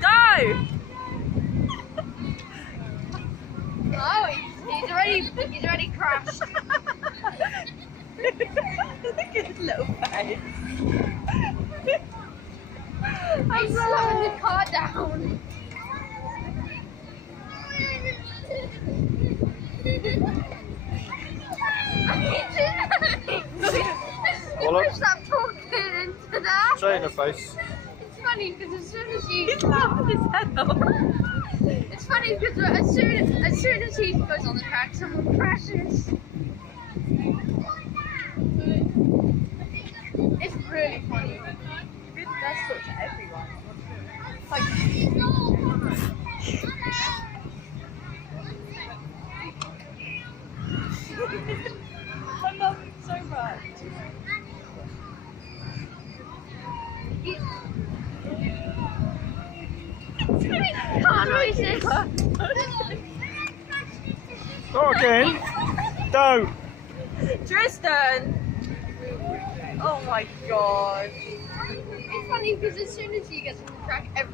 Go! Oh, he's already crashed. Look at his little face. He's slowing the car down. Bollocks. Stop talking into that. Say in the face. It's funny because as soon as He's laughing his head off. it's funny because as soon as he goes on the track, someone crashes. It's really funny. It does talk to everyone. Like, I love him so much. Car noises. Go again. Don't. Tristan! Oh my god. It's funny because as soon as he gets on the track, everyone